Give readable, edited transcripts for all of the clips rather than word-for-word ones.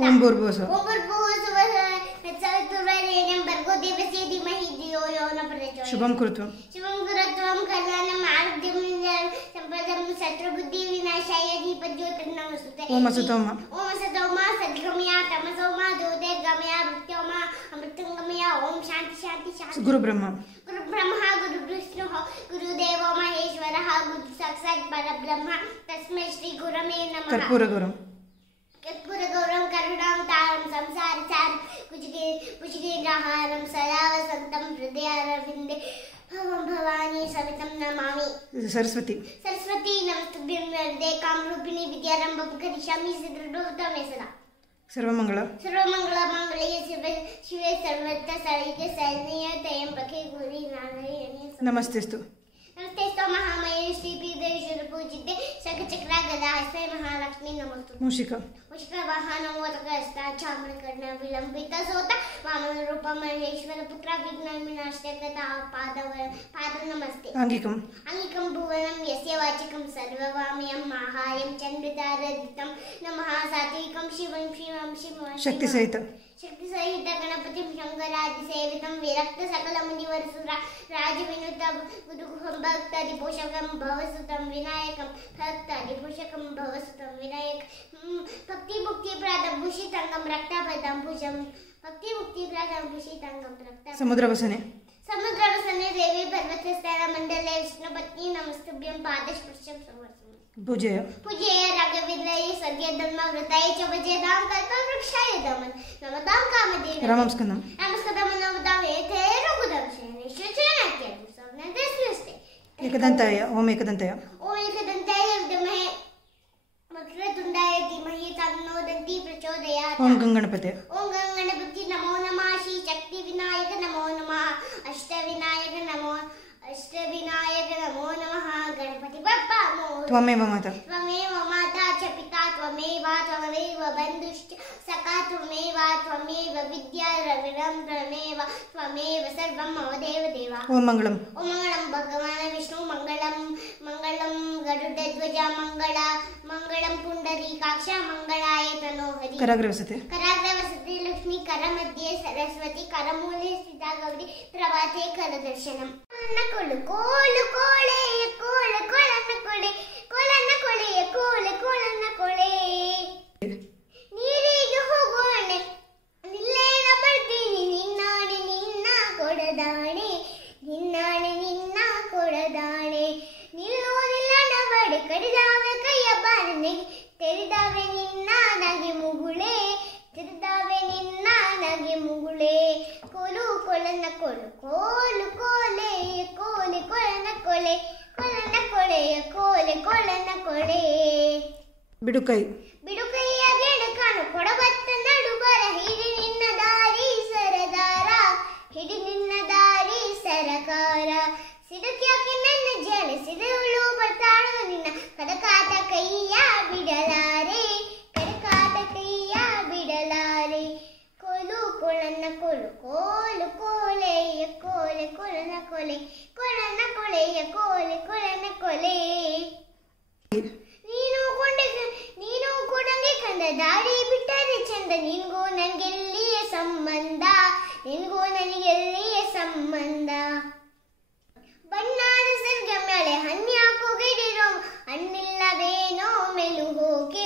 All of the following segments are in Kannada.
ओम भूर्भुवः शुभं कुरुत्वं ओम असतो मा सद्गमया तमसो मा ज्योतिर्गमया मृत्योर्मा अमृतंगमया ओम शांति शांति शांति गुरु ब्रह्मा गुरु विष्णु गुरुदेवो महेश्वरः गुरु साक्षात् परब्रह्म तस्मै श्री गुरवे नमः कर्पूरगौरं करुणावतारं संसारसारं भुजगेन्द्रहारं सदा वसन्तं हृदयारविन्दे भवं भवानी सवितं नमामि सरस्वती नमस्तुभ्यं वरदे कामरूपिणी विद्यारम्भं करिष्यामि सिद्धरूपतमे सदा सर्वमङ्गलमाङ्गल्ये शिवे सर्वत्र साधिके शरण्ये त्र्यम्बके गौरी नारायणी नमस्तेस्तु महामये श्रीपीदेश्वर पूजिते शंखचक्र गदा हस्ते महालक्ष्मी नमस्तु मूषिका वाहनं मोदकहस्ता चामरकर्ण विलंबित सोता वामन रूप महेश्वर पुत्र विघ्न विनाशक तथा पाद नमस्ते अंगिकं भुवनं यस्य वाचकं सर्ववामयं माहायं चन्द्रतारदितं नमः सात्विकं शिवं शिवं शक्तिसहित गणपतिं शंकरादिसेवितं विरक्त सकल मुनिवरसुरा राजविनुत भक्तादिपोषकं भवसुतं विनायकं भक्ति मुक्ति प्रदं भूषितांगं रक्ताभदं भुजं भक्ति मुक्ति प्रदं भूषितांगं रक्ता समुद्रवसने देवी पर्वतस्थान मंडले विष्णुपत्नी नमस्तुभ्यं पादस्पर्शं पूजय राघवेन्द्राय सद्य धर्मव्रताय च भजेदां कल्पवृक्षाय नमतां कामधेनवे रामस्कन्दं नमतां एते रघुदं शरणेश्वरनाट्यं सौनदस्नस्ते एकदन्ताय ओम एकदन्ताय विद्महे वक्रतुण्डाय धीमहि तन्नो दन्ति प्रचोदयात् ओम गणपते नमो नमः श्री शक्ति विनायक नमो नमः अष्टविनायक नमो नमः गणपति बप्पा त्वमेव माता च पिता त्वमेव बन्धुश्च सखा त्वमेव विद्या रविरं त्वमेव सर्वं मम देव ओम मंगलम भगवान विष्णु मंगलम गरुडध्वज मंगलम पुंडरीकाक्ष मंगलाय तनोहरि कराग्रवसते लक्ष्मी करमध्ये सरस्वती करमूले स्थिता गौरी प्रभाते करदर्शनम कोल कोले ನೀರಿಗೆ ಹೋಗೋಣ ನಿಲ್ಲೇನ ಬರ್ತೀನಿ ನಿನ್ನಾಣೆ ನಿನ್ನ ಕೊಡದಾಣೆ ನಿಲ್ಲೋದಿಲ್ಲ ನವಡೆ ಕಡಿದಾವೆ ಕೈಯ ಬಾರನೆ ತೆರೆದಾವೆ ನಿನ್ನ ನಗೆ ಮುಗುಳೆ ಕೋಲು ಕೊಳನ ಕೋಲು ಕೊಳನ ಕೊಳೆ ಬಿಡುಕೈಯ ಗೆಣಕಾನು ಕೊಡಬತ್ತ ನಡುಬರ ಹಿಡಿ ನಿನ್ನ ದಾರಿ ಸರಕಾರ ಸಿಡುಕ್ಯಾಕೆ ನನ್ನ ಜನ ಸಿಡುಳು ಬರ್ತಾಳು ನಿನ್ನ ಕಡಕಾತ ಕೈಯ ಬಿಡಲಾರೆ ಕೋಲು ಕೊಳನ ಕೋಲು ಕೋಲೆಯ ಕೋಲೆ ಕೊಳನ ಕೊಳೆಯ ಕೊಳನ ಕೊಲೆ ನೀನು ಕೊಡಂಗೆ ಕಂದ ದಾಡಿ ಬಿಟ್ಟರೆ ಚಂದ ನಿನ್ಗೂ ನನಗೆಲ್ಲಿಯ ಸಂಬಂಧ ಬಣ್ಣಾದ ಸರ್ಗ ಮೇಲೆ ಹನ್ಯಾಕೋ ಗಿಡಿರೋ ಹಣ್ಣಿಲ್ಲವೇನೋ ಮೆಲುವೋಕೆ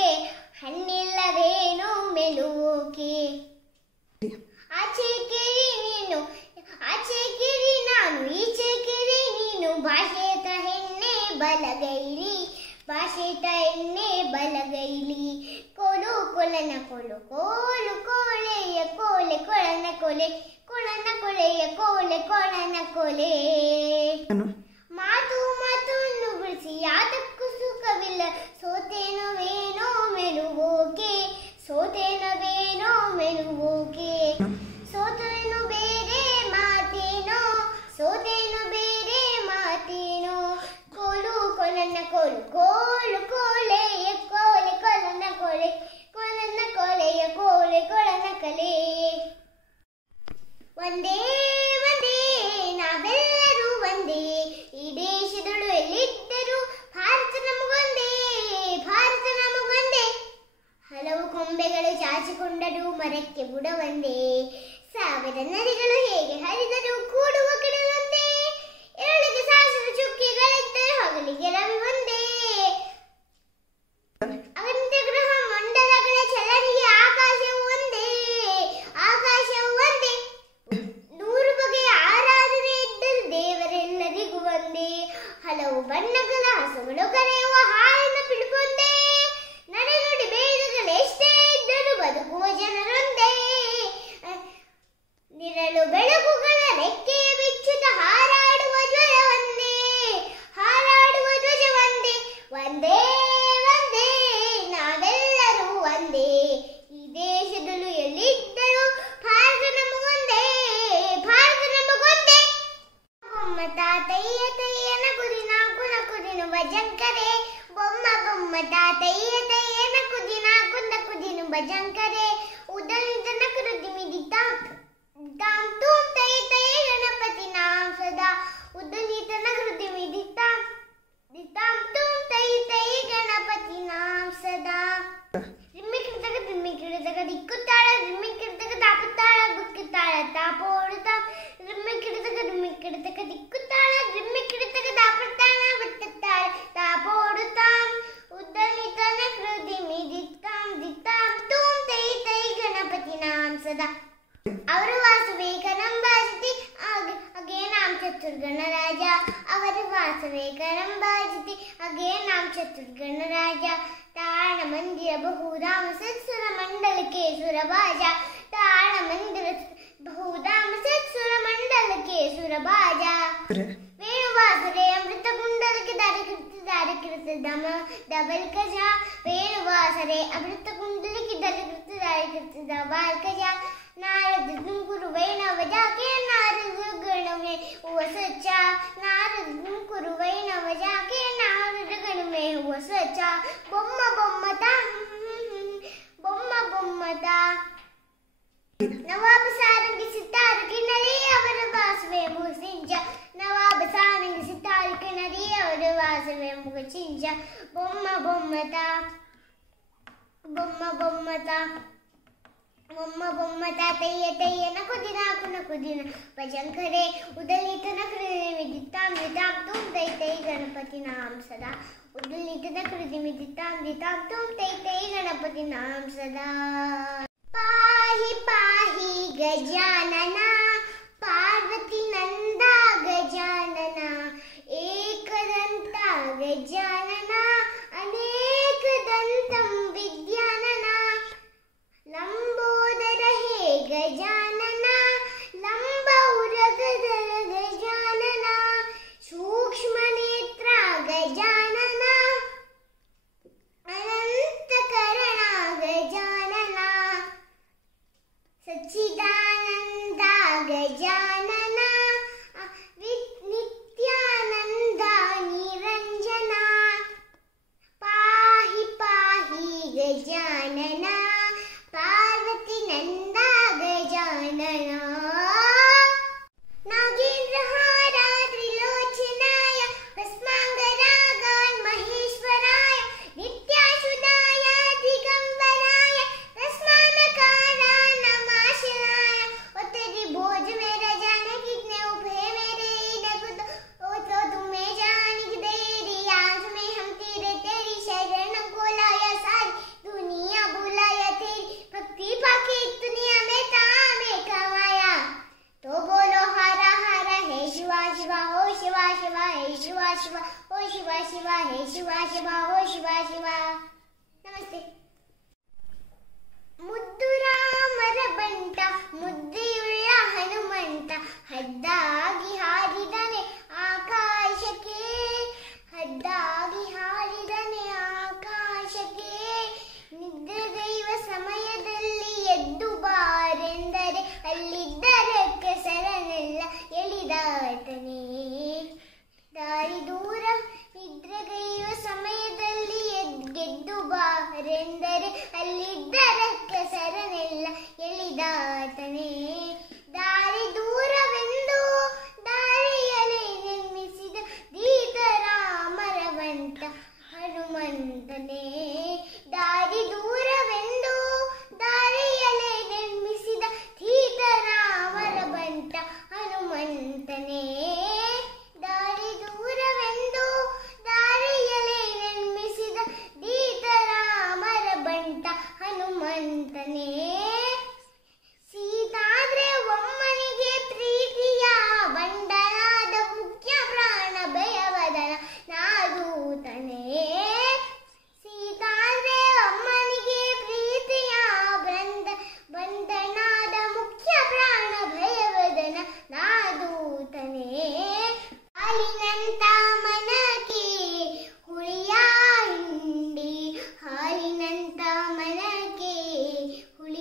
ಆಚೆ ಕಿರಿ ನಾನು ಈಚೆ ಕಿರಿ ನೀನು ಭಾಷೆತ ಹೆಣ್ಣೆ ಬಲಗೈಲಿ ಕೋಲು ಕೊಳನ ಕೋಲೆಯ ಕೋಲೆ ಕೊಳನ ಕೊಲೆ ಮಾತನ್ನು ಬಿಡಿಸಿ ಯಾತಕ್ಕೂ ಸುಖವಿಲ್ಲ ಸೋತೇನವೇನೋ ಮೆಲುವೋಕೆ ಸೋತೇನು ಬೇರೆ ಮಾತೇನೋ ಕೋಲು ಕೊಳನ ಕೋಲೆಯ ಕೋಲೆ ಕೊಳನ ಕಲೆ ಒಂದೇ ನಾವೆಲ್ಲರೂ ಒಂದೇ ಈ ದೇಶದಳು ಎಲ್ಲಿದ್ದರೂ ಕೊಂಬೆಗಳು ಚಾಚಿಕೊಂಡರು ಮರಕ್ಕೆ ಬುಡವಂದೇ ಸಾವಿರ ನದಿಗಳು ಹೇಗೆ ಹರಿದರು ಕೂಡುವ ಕಡಲೊಂದೇ ಎರಳಿಗೆ ಸಾವಿರ ಚುಕ್ಕಿಗಳಿದ್ದರು ಹಗಲಿಗೆ ರವಿ ಒಂದೇ ಅಗಣಿತ ಗ್ರಹ ಮಂಡಲಗಳ ಚಲನೆಗೆ ಆಕಾಶವು ಒಂದೇ ನೂರು ಬಗೆಯ ಆರಾಧನೆ ಇದ್ದರೂ ದೇವರೆಲ್ಲರಿಗೂ ಒಂದೇ ಹಲವು ಬಣ್ಣಗಳ ಹಸುಗಳು ಕರೆಯುವ ಹಾಲಿನ ಪಿಡುಕೊಂದೇ ನಡೆನುಡಿ ಭೇದಗಳೆಷ್ಟೇ ಇದ್ದರೂ ಬದುಕುವ ಜನರೊಂದೇ ನಿರಳು ಬೆಳಗುಗಳ ರೆಕ್ಕೆಯ ಬಿಚ್ಚುತ್ತ ಹಾರಾಡುವ ಧ್ವಜ ಒಂದೇ ಒಂದೇ ನಾವೆಲ್ಲರೂ ಒಂದೇ ಈ ದೇಶದಲ್ಲೂ ಎಲ್ಲಿದ್ದರೂ ಭಾರತ ನಮಗೊಂದೇ ಬೊಮ್ಮ ತಾತಯ್ಯ ತಯ್ಯನ ಕುದಿನ ಕುನ ಕುದಿನು ಭಜಂಕರೆ ಬೊಮ್ಮ ತಾತಯ್ಯ ತಯ್ಯನ ಕುದಿನ ಕುಂದ ಕುದಿನು ಭಜಂಕರೆ ಉದಲಿತನ ಕೃತಿ ಮಿದಿತಾಂ ತೂಂ ತೈ ತೈ ಗಣಪತಿ ನಾಂ ಸದಾ ಉದಲಿತನ ಕೃತಿ ಮಿದಿತಾಂ ತೂಂ ತೈ ತೈ ಗಣಪತಿ ನಾಂ ಸದಾ ರಿಮ್ಮಿಕಿಡತಕ ದಿಕ್ಕುತ್ತಾಳ ರಿಮ್ಮಿಕಿಡತಕ ತಾಪುತ್ತಾಳ ಗುಕ್ಕುತ್ತಾಳ ತಾಪೋಡುತ್ತ ರಿಮ್ಮಿಕಿಡತಕ ದಿಕ್ಕುತ್ತಾಳ ರಿಮ್ಮಿಕಿಡತಕ ತಾಪುತ್ತಾಳ ಬತ್ತುತ್ತಾಳ ತಾಪೋಡುತ್ತಾಂ ಉದ್ದಲಿತನ ಕೃತಿ ಮಿದಿತ್ತಾಂ ದಿತ್ತಾಂ ತೂಂ ತೈ ತೈ ಗಣಪತಿ ನಾಂ ಸದಾ ಅವರ ವಾಸವೇ ಕರಂಬಾಜಿತಿ ಅಗೆ ನಾಮ್ ಚತುರ್ಗಣ ರಾಜ ಅವರ ವಾಸವೇ ಕರಂಬಾಜಿತಿ ಅಗೆ ನಾಮ್ ಚತುರ್ಗಣ ರಾಜ ತಾಳ ಮಂದಿರ ಬಹುಧಾಮ ಸತ್ಸುರ ಮಂಡಲಕ್ಕೆ ಸುರಭಾಜ ತಾಳ ಮಂದಿರ ಬಹುಧಾಮ ಸತ್ಸುರ ಮಂಡಲಕ್ಕೆ ಸುರಭಾಜ ವೇಣುವಾಸರೆ ಅಮೃತ ಕುಂಡಲಕ್ಕೆ ದಾರಿಕೃತ ಡಬಲ್ ಕಜ ವೇಣುವಾಸರೆ ಅಮೃತ ಕುಂಡಲಕ್ಕೆ ದಾರಿಕೃತ ಡಬಲ್ ಕಜ ನಾರದ ಗುರು ವೈಣವ ಜಾಕೆ ನಾರದ ಗಣಮೆ ವಸಚ ನಾರದ ಗುರು ವೈಣವ ಜಾಕೆ ನಾರದ ಗಣಮೆ ವಸಚ ಬೊಮ್ಮತ ನವಾಬ ಸಾರಂಗಿ ಸಿತಾರ ಕಿನ್ನರಿ ಅವರ ವಾಸವೇ ಮುಗಿಸಿಂಚ ನವಾಬ ಸಾರಂಗಿ ಸಿತಾರ ಕಿನ್ನರಿ ಅವರ ವಾಸವೇ ಮುಗಿಸಿಂಚ ಬೊಮ್ಮತ ತಯ್ಯ ತಯ್ಯನ ಕುದಿನ ಕುನ ಕುದಿನ ಭಜಂಕರೆ ಉದಲಿತನ ಕೃತಿ ಮಿದಿತ್ತಾಂ ದಿತಾಂ ತೂಂ ತೈ ತೈ ಗಣಪತಿ ನಾಂ ಸದಾ ಉದಲಿತನ ಕೃತಿ ಮಿದಿತ್ತಾಂ ದಿತಾಂ ತೂಂ ತೈ ತೈ ಗಣಪತಿ ನಾಂ ಸದಾ ಪಾಹಿ ಪಾಹಿ ಗಜಾನನ ಪಾರ್ವತಿ ನಂದ ಗಜಾನನ ಏಕದಂತ ಗಜಾನನ ಅನೇಕದಂತಂ ವಿದ್ಯಾನನ ಲಂಬೋದರ ಹೇ ಗಜಾನನ ಲಂಬ ಉರಗದರ ಗಜಾನನ ಸೂಕ್ಷ್ಮ ನೇತ್ರ ಗಜಾನನ ಅನಂತಕರಣ ಗಜಾನನ ಸಚ್ಚಿದಾನಂದ ಗಜಾನನ ನಿತ್ಯಾನಂದ ನಿರಂಜನ ಪಾಹಿ ಪಾಹಿ ಗಜಾನನ ಪಾರ್ವತಿ ನಂದ ಗಜಾನನ ನಾಗೇಂದ್ರಹಾರ ತ್ರಿಲೋಚನಾಯ ಭಸ್ಮಾಂಗರಾಗಾನ್ ಮಹೇಶ್ವರಾಯ ನಿತ್ಯಾಶುನಾಯ ದಿಗಂಬರಾಯ ತಸ್ಮಾನಕಾರ ನಮಾಶನಾಯ ಒತ್ತರಿ ಭೋಜ ಮೇರಾ ಜಾನೆ कितने उभे मेरे देखो तो तुम्हें जानी देरी आज में हम तेरी शरण को लाया सारी दुनिया बुलाया तेरी भक्ति पाके दुनिया में तामे कमाया तो बोलो हरा हरा हे शिवा शिवा हो शिवा शिवा हे शिवा शिवा हो शिवा शिवा हे शिवा शिवा हो शिवा शिवा नमस्ते ಮುದ್ದು ರಾಮರ ಬಂಟ ಮುದ್ದಿಯುಳ್ಳ ಹನುಮಂತ ಹದ್ದಾಗಿ ಹಾರಿದನೆ ಆಕಾಶಕ್ಕೆ ನಿದ್ರೆಗೈವ ಸಮಯದಲ್ಲಿ ಎದ್ದು ಬಾರೆಂದರೆ ಅಲ್ಲಿದ್ದರ ಕೆಸರನೆಲ್ಲ ಎಳಿದಾತನೇ ದಾರಿ ದೂರ ನಿದ್ರೆಗೈವ ಸಮಯದಲ್ಲಿ ಗೆದ್ದು ಬಾರೆಂದರೆ ಅಲ್ಲಿದ್ದರ ಕೆಸರನೆಲ್ಲ ಎಳಿದಾತನೇ ದಾರಿ ದೂರವೆಂದು ದಾರಿಯಲೇ ನಿರ್ಮಿಸಿದ ದೀತರಾಮರ ಬಂಟ ಹನುಮಂತನೇ ದಾರಿ ದೂರವೆಂದು ಅಂತನೇ ಸೀತಾದ್ರೆ ಒಮ್ಮನಿಗೆ ಪ್ರೀತಿಯ ಬಂಡನಾದ ಮುಖ್ಯ ಪ್ರಾಣ ಭಯವದನ ನಾದೂತನೇ ಸೀತಾದ್ರೆ ಅಮ್ಮನಿಗೆ ಪ್ರೀತಿಯ ಬಂಧನಾದ ಮುಖ್ಯ ಪ್ರಾಣ ಭಯವದನ ನಾದೂತನೇ ಹಾಲಿನಂತ ಮನಕ್ಕೆ ಹುಳಿಯ ಹಿಂಡಿ ಹಾಲಿನಂತ ಮನಕ್ಕೆ ಹುಳಿ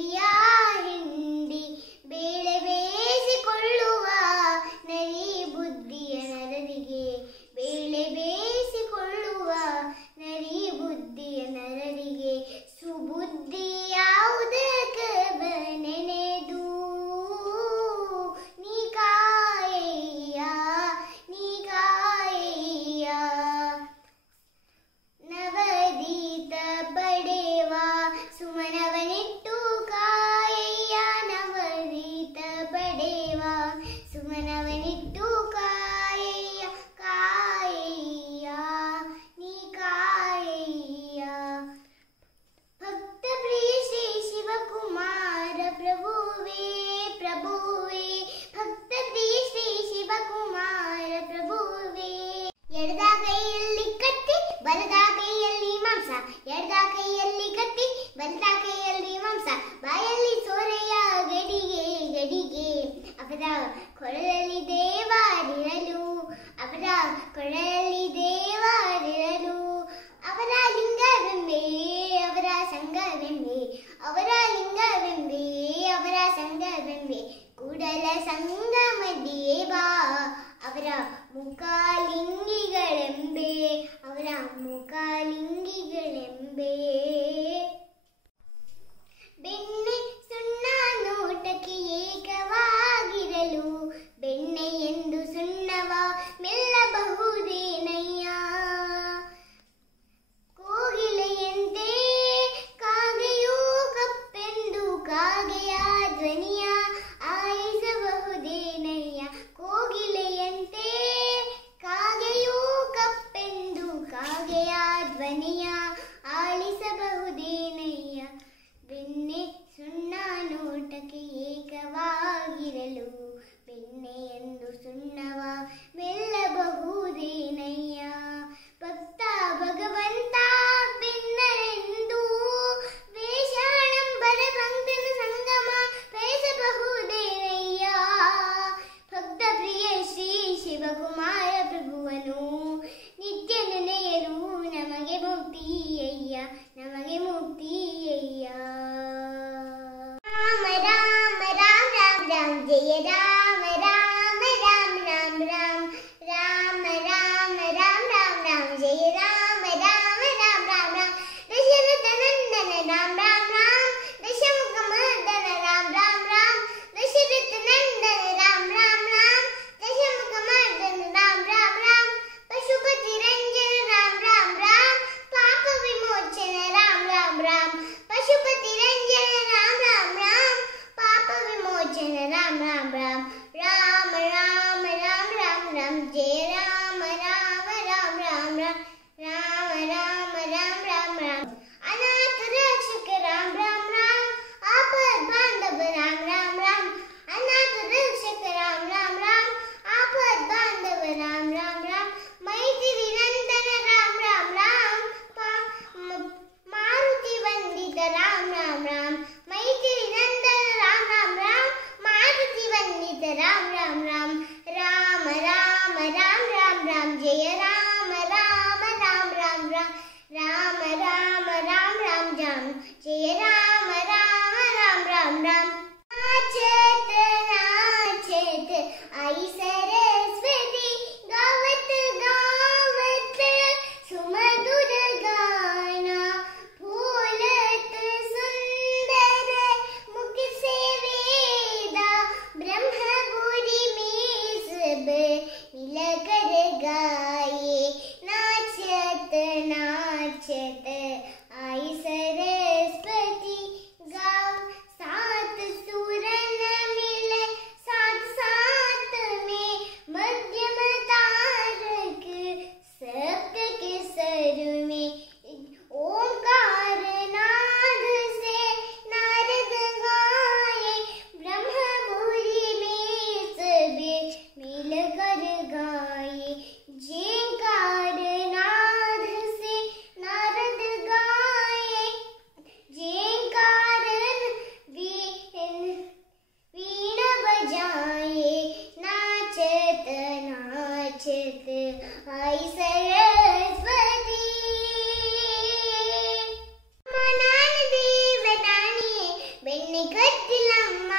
ಕಟ್ಟಿಲಮ್ಮ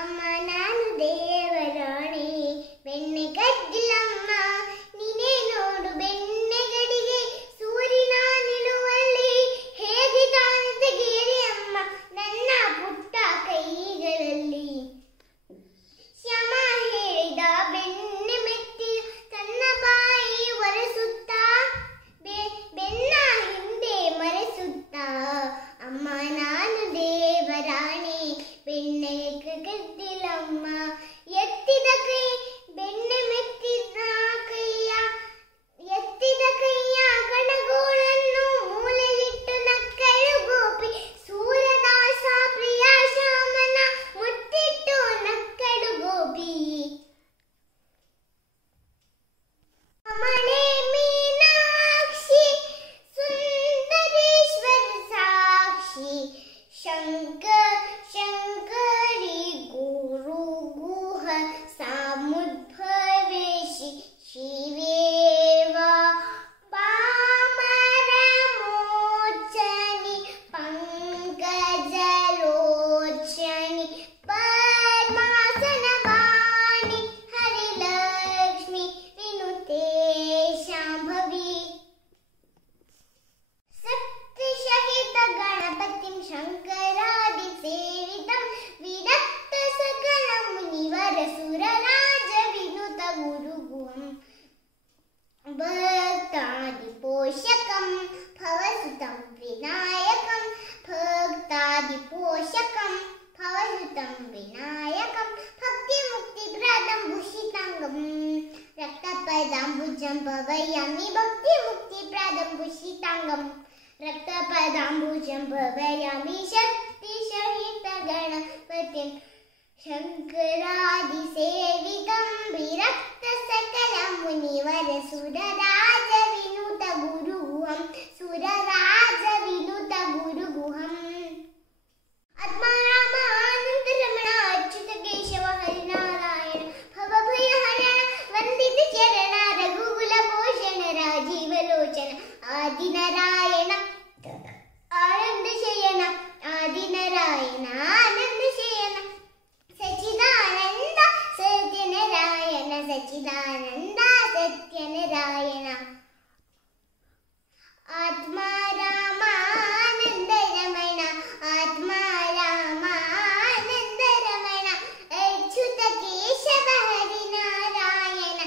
ಅಮ್ಮ ನಾನು ದೇವರಾಣೆ ಬೆಣ್ಣೆ ಕಟ್ಟಿಲಮ್ಮ ನೀನೇ ನೋಡು ಬೆಣ್ಣೆಗಡಿಗೆ ಸೂರ್ಯನ ನಿಲುವಲ್ಲಿ ಹೇಗೆ ತಾನು ತೆಗೆಯರೆ ಅಮ್ಮ ನನ್ನ ಪುಟ್ಟ ಕೈಗಳಲ್ಲಿ ಶ್ಯಾಮ ಹೇಳಿದ ಬೆಣ್ಣೆ ಮೆತ್ತಿ ತನ್ನ ಬಾಯಿ ಒರೆಸುತ್ತಾ ಬೆನ್ನ ಹಿಂದೆ ಮರೆಸುತ್ತಾ ಅಮ್ಮ ನಾನು ದೇವರಾಣೆ ಬೆಣ್ಣೆ ಕಟ್ಟಿಲಮ್ಮ ಎತ್ತಿದ ಕೈ ಬೆಣ್ಣೆ ಮೆತ್ತಿದ ಕೈಯ ಕಣಗೋಳನ್ನು ಮೂಲೆಯಿಟ್ಟು ನಕ್ಕಳು ಗೋಪಿ ಸೂರದಾಸ ಪ್ರಿಯ ಶ್ಯಾಮನ ಮುತ್ತಿಟ್ಟು ನಕ್ಕಳು ಗೋಪಿ ಅಮಳೆ ಮೀನಾಕ್ಷಿ ಸುಂದರೇಶ್ವರ ಸಾಕ್ಷಿ ಶಂಕರಿ ಗುರು ಗುಹ ಸಾಮುದ್ಭವೇಶಿ ಶಿವೇವ ಪಾಮರ ಮೋಚನಿ ಪಂಕಜಲೋಚನಿ ಪದ್ಮಾಸನವಾಣಿ ಹರಿಲಕ್ಷ್ಮಿ ವಿನುತೆ ಶಾಂಭವಿ ಸಪ್ತಶಹಿತ ಗಣಪತಿಂ ಶಂಕರಾದಿ ಸೇವಿತಂ ವಿರಕ್ತ ಸಕಲ ಮುನಿವರ ಸುರರಾಜ ವಿನುತ ಗುರುಗುಹಂ ಭಕ್ತಾದಿ ಪೋಷಕಂ ಭವಸುತಂ ವಿನಾಯಕಂ ಭಕ್ತಾದಿ ಪೋಷಕಂ ಭವಸುತಂ ವಿನಾಯಕಂ ಭಕ್ತಿ ಮುಕ್ತಿ ಪ್ರದಂ ಭೂಷಿತಾಂಗಂ ರಕ್ತಪದಾಂಬುಜಂ ಭವಯಾಮಿ ಭಕ್ತಿ ಮುಕ್ತಿ ಪ್ರದಂ ಭೂಷಿತಾಂಗಂ ರಕ್ತಪದಾಂಬುಜಂ ಭವಯಾಮಿ ಶಕ್ತಿ ಸಹಿತ ಗಣಪತಿಂ ಶಂಕರಾದಿ ಸೇವಿತಂ ವಿರಕ್ತ ಸಕಲ ಮುನಿವರ ಸುರರಾಜ ವಿನುತ ಗುರುಗುಹಂ ಸುರರಾಜ ವಿನುತ ಗುರುಗುಹಂ ಆತ್ಮಾರಾಮ ಆನಂದ ರಮಣ ಅಚ್ಯುತ ಕೇಶವ ಹರಿನಾರಾಯಣ ಭವಭಯಹರಣ ವಂದಿತ ಚರಣ ರಘುಕುಲ ಭೂಷಣ ರಾಜೀವಲೋಚನ ಆದಿನಾರಾಯಣ ಆನಂದ ಶಯನ ಆದಿನಾರಾಯಣ ಆನಂದ ಶಯನ ಸಚ್ಚಿದಾನಂದ ಸತ್ಯನಾರಾಯಣ ಸಚ್ಚಿದಾನಂದ ಸತ್ಯನಾರಾಯಣ ಆತ್ಮಾರಾಮ ಆನಂದ ರಮಣ ಆತ್ಮಾರಾಮ ಆನಂದ ರಮಣ ಅಚ್ಯುತ ಕೇಶವ ಹರಿನಾರಾಯಣ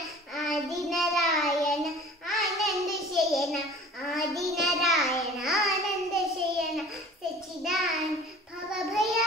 ಆದಿನಾರಾಯಣ ಆನಂದ ಶಯನ ಆದಿನಾರಾಯಣ ಆನಂದ ಶಯನ ಸಚ್ಚಿದಾನ ಭವಭಯ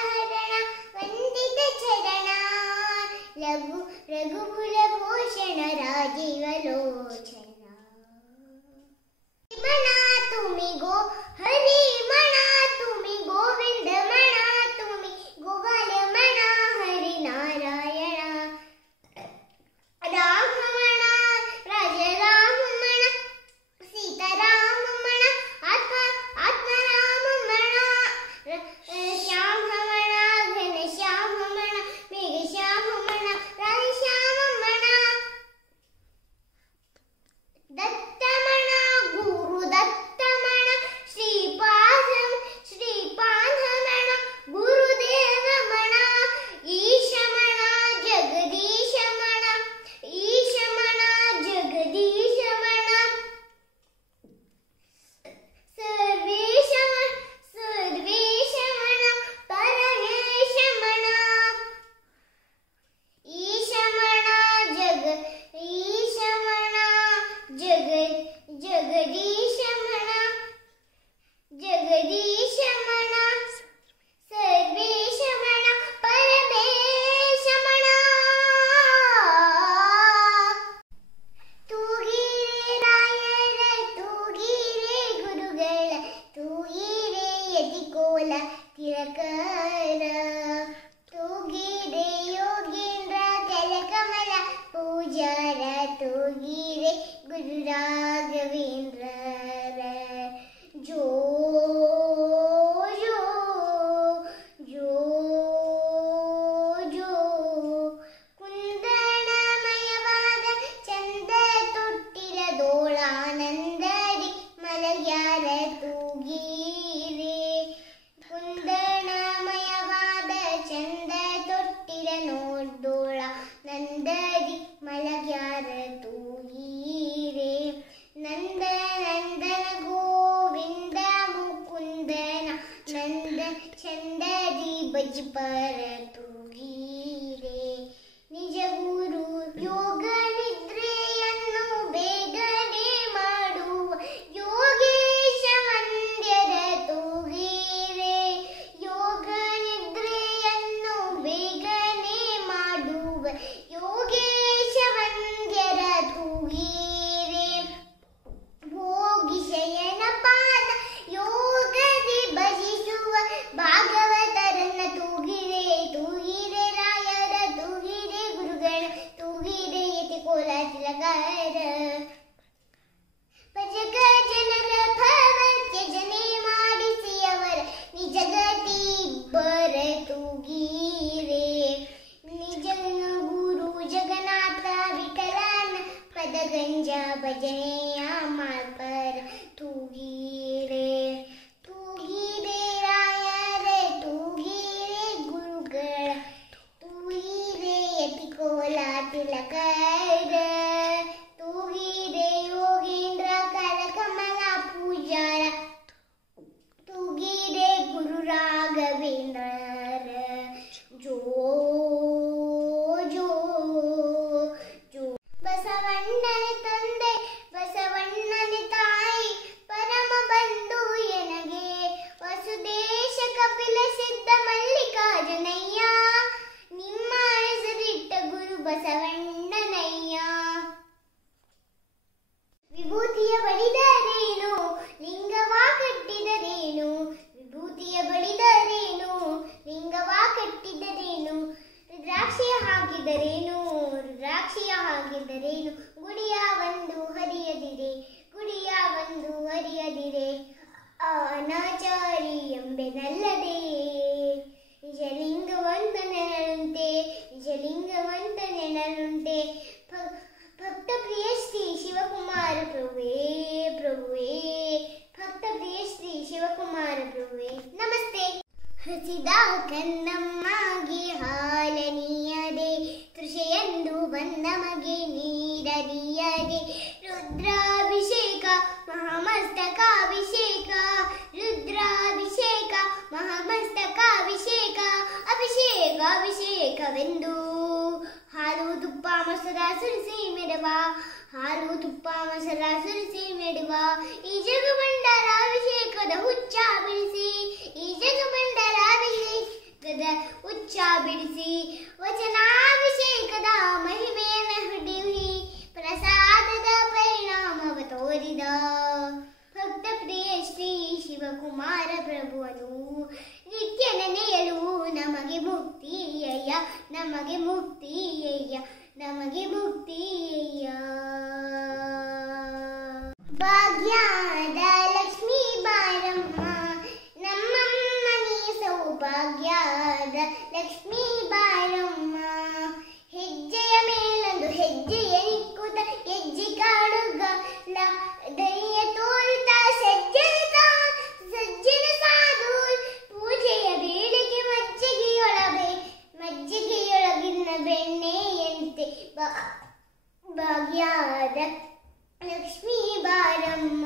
ಬಜಿ ಪರ ತೂಗಿರೆ ನಿಜ ಗುರು ಯೋಗ ನಿದ್ರೆಯನ್ನು ಬೇಗನೆ ಮಾಡುವ ಯೋಗೇಶ ಮಂದ್ಯದ ತೂಗಿರೆ ಯೋಗ ನಿದ್ರೆಯನ್ನು ಬೇಗನೆ ಮಾಡುವ ಯೋಗೇಶ ಮಂದ್ಯರ ತೂಗಿರೆ ಭೋಗಿ ಶಯನ ಪಾದ ಯೋಗದಿ ಭಜಿಸುವ ಭಾಗವತರನ್ನ ತೂಗಿರೆ ತೂಗಿರೆ ರಾಯರ ತೂಗಿರೆ ಗುರುಗಳ ತೂಗಿರೆ ಯತಿ ಕೋಲ ತಿಲಕರ ಭಜಕ ಜನರ ಭವತ್ಯಜನೆ ಮಾಡಿಸಿ ಅವರ ನಿಜಗತಿ ಬರ ತೂಗಿರೆ ನಿಜ ಗುರು ಜಗನ್ನಾಥ ವಿಠಲನ ಪದಗಂಜ ಭಜನೆಯ ಮಾಲ್ಪರ ತೂಗಿರೆ ತೂಗಿರೆ ರಾಯರೇ ತೂಗಿರೆ ಗುರುಗಳ ತೂಗಿರೆ ಯತಿ ಕೋಲ ತಿಲಕರ ತೂಗಿರೆ ಯೋಗೇಂದ್ರ ಕರಕಮಲ ಪೂಜಾರ ತೂಗಿರೆ ಗುರು ರಾಘವೇಂದ್ರ ಜೋ ಜೋ ಜೋ ಬಸವಣ್ಣನ ತಂದೆ ಬಸವಣ್ಣನ ತಾಯಿ ಪರಮ ಬಂಧು ಎನಗೆ ವಸುದೇಶ ಕಪಿಲ ಸಿದ್ಧ ಮಲ್ಲಿಕಾರ್ಜುನಯ್ಯ ನಿಮ್ಮ ಹೆಸರಿಟ್ಟ ಗುರು ಬಸವಣ್ಣನಯ್ಯ ವಿಭೂತಿಯ ಬಳಿದರೇನು ಲಿಂಗವಾ ಕಟ್ಟಿದರೇನು ವಿಭೂತಿಯ ಬಳಿದರೇನು ಲಿಂಗವಾ ಕಟ್ಟಿದರೇನು ರುದ್ರಾಕ್ಷಿಯ ಹಾಕಿದರೇನು ರುದ್ರಾಕ್ಷಿಯ ಹಾಕಿದರೇನು ಗುಡಿಯ ಒಂದು ಹರಿಯದಿರೆ ಗುಡಿಯ ಒಂದು ಹರಿಯದಿರೆ ಅನಾಚಾರಿ ಎಂಬೆನಲ್ಲದೆ ನಿಜಲಿಂಗವಂತ ನೆನಳುಂಟೆ ನಿಜಲಿಂಗವಂತ ನೆನಳುಂಟೆ ಭಕ್ತ ಪ್ರಿಯ ಶ್ರೀ ಶಿವಕುಮಾರ ಪ್ರಭುವೇ ಪ್ರಭುವೇ ಭಕ್ತ ಪ್ರಿಯ ಶ್ರೀ ಶಿವಕುಮಾರ ಪ್ರಭುವೇ ನಮಸ್ತೆ ಹಸಿದ ಕನ್ನಮ್ಮಗೆ ಹಾಲನೀಯದೆ ತೃಷೆಯೆಂದು ಬಂದಮಗೆ ನೀರದಿಯದೆ ರುದ್ರಾಭಿಷೇಕ ಮಹಾಮಸ್ತಕಾಭಿಷೇಕ ರುದ್ರಾಭಿಷೇಕ ಮಹಾಮಸ್ತಕಾಭಿಷೇಕ ಅಭಿಷೇಕ ಅಭಿಷೇಕವೆಂದು ಹಾಲು ತುಪ್ಪ ಮೊಸರ ಸುರಿಸಿ ಮೆಡುವ ಹಾಲು ತುಪ್ಪ ಮೊಸರ ಸುರಿಸಿ ಮೆಡುವ ಈ ಜಗಮಂಡಲಾಭಿಷೇಕದ ಹುಚ್ಚ ಬಿಡಿಸಿ ಈ ಜಗಮಂಡಲಾಭಿಷೇಕದ ಹುಚ್ಚ ಬಿಡಿಸಿ ವಚನಾಭಿಷೇಕದ ಮಹಿಮೆಯನ್ನು ಹಿಡಿಯುವಿ ಪ್ರಸಾದದ ಪರಿಣಾಮವ ತೋರಿದ ಭಕ್ತ ಪ್ರಿಯ ಶ್ರೀ ಶಿವಕುಮಾರ ಪ್ರಭುವನು ನಿತ್ಯ ನೆನೆಯಲು ನಮಗೆ ಮುಕ್ತಿಯಯ್ಯ ನಮಗೆ ಮುಕ್ತಿಯಯ್ಯ ನಮಗೆ ಮುಕ್ತಿಯಯ್ಯ ಭಾಗ್ಯದ ಲಕ್ಷ್ಮೀ ಬಾರಮ್ಮ ನಮ್ಮಮ್ಮನಿ ಸೌಭಾಗ್ಯದ ಲಕ್ಷ್ಮೀ ಬಾರಮ್ಮ ಹೆಜ್ಜೆಯ ಮೇಲೊಂದು ಹೆಜ್ಜೆಯ ನಿಕ್ಕುತ್ತ ಹೆಜ್ಜೆ ಕಾಡುಗ ದರಿಯ ತೋರುತ್ತ ಸಜ್ಜನ ಸಾಧು ಪೂಜೆಯ ಬೇಳೆಗೆ ಮಜ್ಜಿಗೆಯೊಳಗಿನ ಬೆಣ್ಣೆಯಂತೆ ಭಾಗ್ಯದ ಲಕ್ಷ್ಮೀ ಬಾರಮ್ಮ